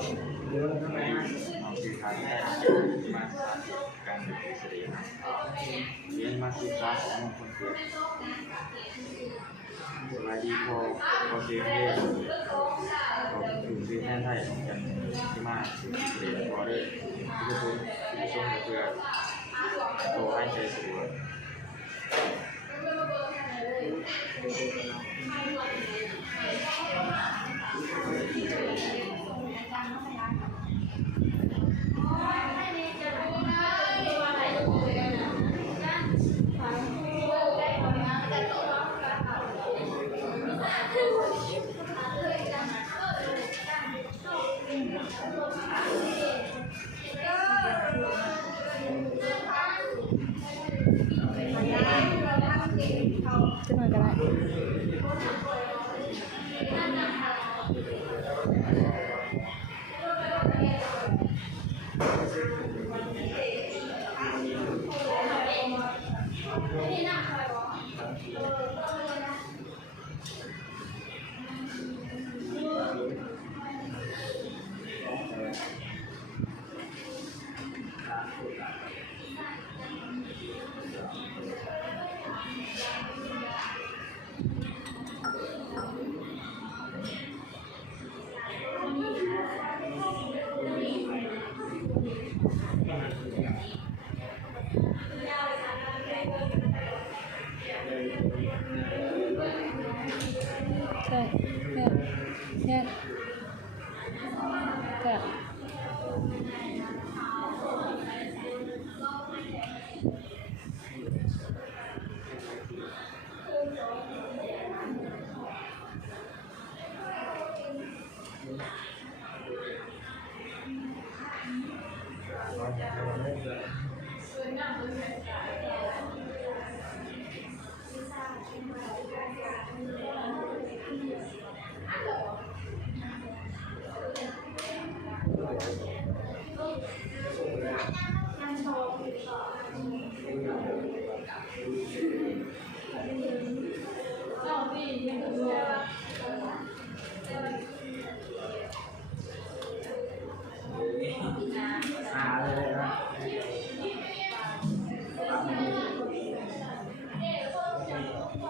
เอาคือทางได้มาการดูเสรีเรียนมาศึกษาของมงคลเกิดสบายดีพอเสียงเรียนเราถึงซื้อแทนไทยกันที่มาเรียนพอได้ทุกคนที่ชมเพื่อโตให้ใจสะดวกจะมากันได้ใช่เนี่ยแต่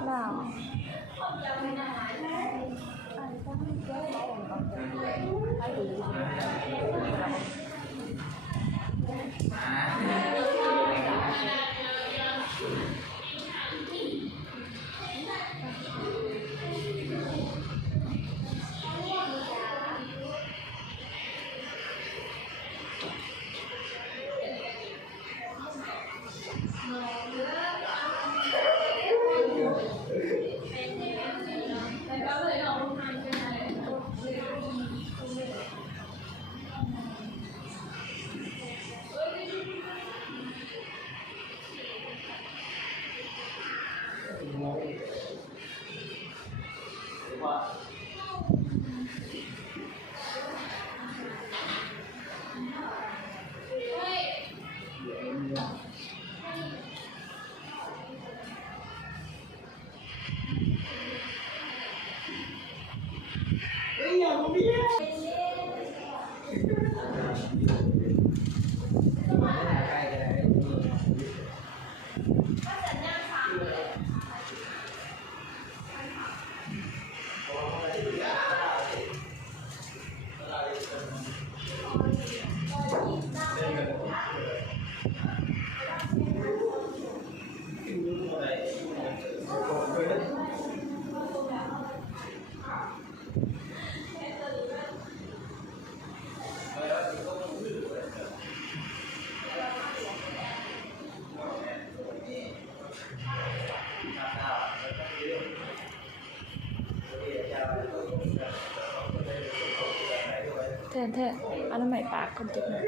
ดาวแท้อันนั้นใหม่ปากคนจิกนะ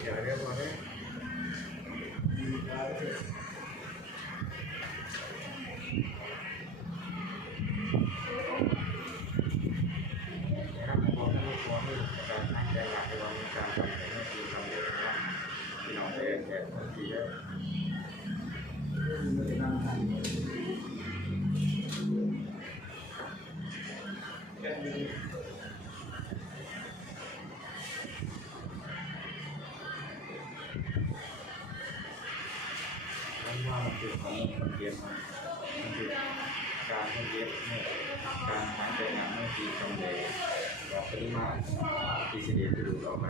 เดี๋ยวเรียกว่าได้ครับผมไม่รู้ว่ามีการตั้งใจหลักในวันการทำในเรื่องที่ทำเยอะนะพี่น้องได้แก่คนที่เยอะนั่นว่ามันคือของคนเดียวมันคือการคนเดียวเนี่ยการหายใจหนักเมื่อกี้ทำเลยบอกปริมาณที่เสด็จดูต่อไป